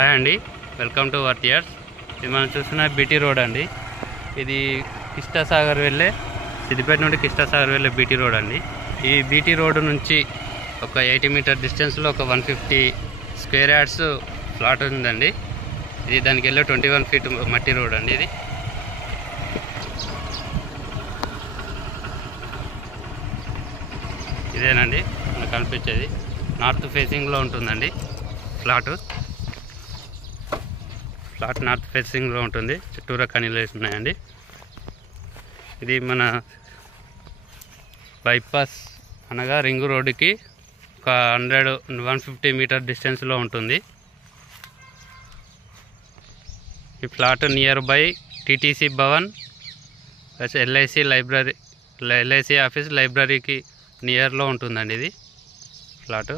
Hi అండి, welcome to వర్తియర్స్. ఇది మనం చూస్తున్న బీటీ రోడ్ అండి. ఇది కిష్టాసాగర్ వెళ్ళే, సిద్దిపేట నుండి కిష్టాసాగర్ వెళ్ళే బీటీ రోడ్ అండి. ఈ బీటీ రోడ్ నుంచి ఒక 80 మీటర్ డిస్టెన్స్లో ఒక 150 స్క్వేర్ యార్డ్స్ ప్లాట్ ఉందండి. ఇది దానికి వెళ్ళే 21 ఫీట్ మట్టి రోడ్ అండి. ఇది ఇదేనండి మనకు కనిపించేది. నార్త్ ఫేసింగ్లో ఉంటుందండి ఫ్లాట్ నార్త్ ఫేసింగ్లో ఉంటుంది. చుట్టూరా కనీలేసి ఉన్నాయండి. ఇది మన బైపాస్ అనగా రింగ్ రోడ్డుకి ఒక 150 మీటర్ డిస్టెన్స్లో ఉంటుంది. ఈ plot near by TTC Bhavan plus LIC office లైబ్రరీకి నియర్లో ఉంటుందండి ఇది ప్లాటు.